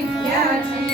yeah.